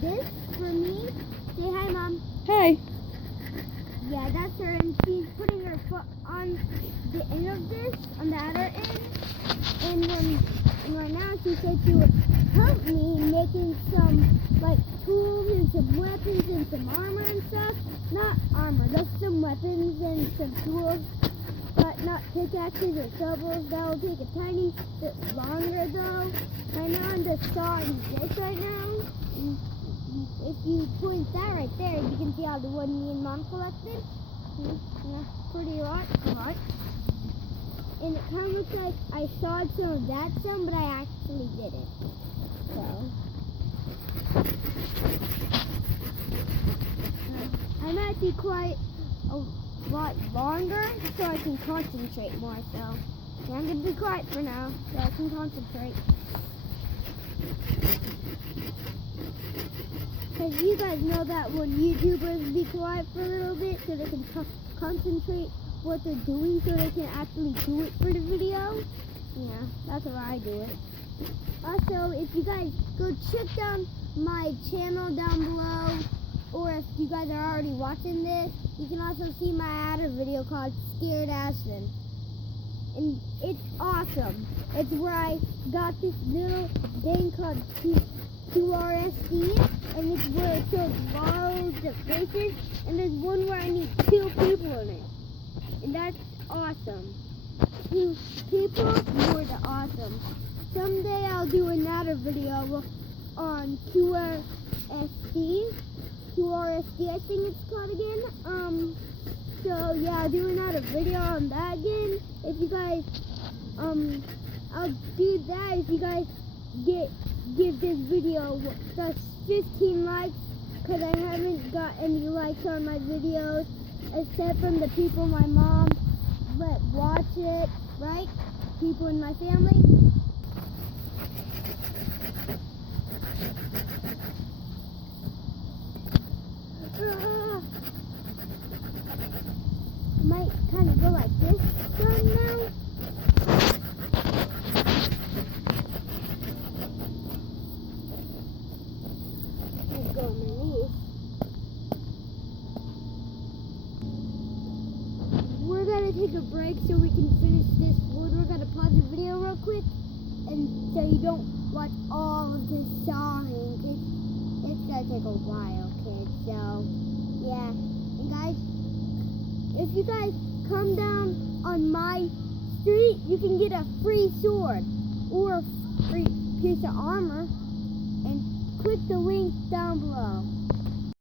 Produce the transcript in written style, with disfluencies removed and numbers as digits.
this for me. Say hi, Mom. Hi. Yeah, that's her, and she's putting her foot on the end of this, on the other end. And right now she said she would help me making some like tools and some weapons and some armor and stuff. Not armor, just some weapons and some tools, but not pickaxes or shovels. That will take a tiny bit longer though. Right now I'm just sawing this right now. And if you point that right there, you can see all the wood me and Mom collected. Yeah, pretty lot. And it kind of looks like I sawed some of that some, but I actually didn't. So I might be quite a lot longer, so I can concentrate more. So yeah, I'm gonna be quiet for now, so I can concentrate. Because you guys know that when YouTubers be quiet for a little bit so they can concentrate what they're doing so they can actually do it for the video. Yeah, that's how I do it. Also, if you guys go check down my channel down below, or if you guys are already watching this, you can also see my other video called Scared Ashton. And it's awesome. It's where I got this little thing called QRSD, and it's where it shows loads of faces, and there's one where I need 2 people in it. And that's awesome. 2 people, more than awesome. Someday I'll do another video on QRSD, I think it's called again. So yeah, I'll do another video on that again. If you guys, I'll do that if you guys give this video just 15 likes, because I haven't got any likes on my videos except from the people my mom let watch it, right? People in my family. I might kind of go like this now. Go on my knees. We're gonna take a break so we can finish this wood. We're gonna pause the video real quick, and so you don't watch all of this sawing. It's gonna take a while, kids. So yeah, and guys, if you guys come down on my street, you can get a free sword or a free piece of armor. And click the link down below.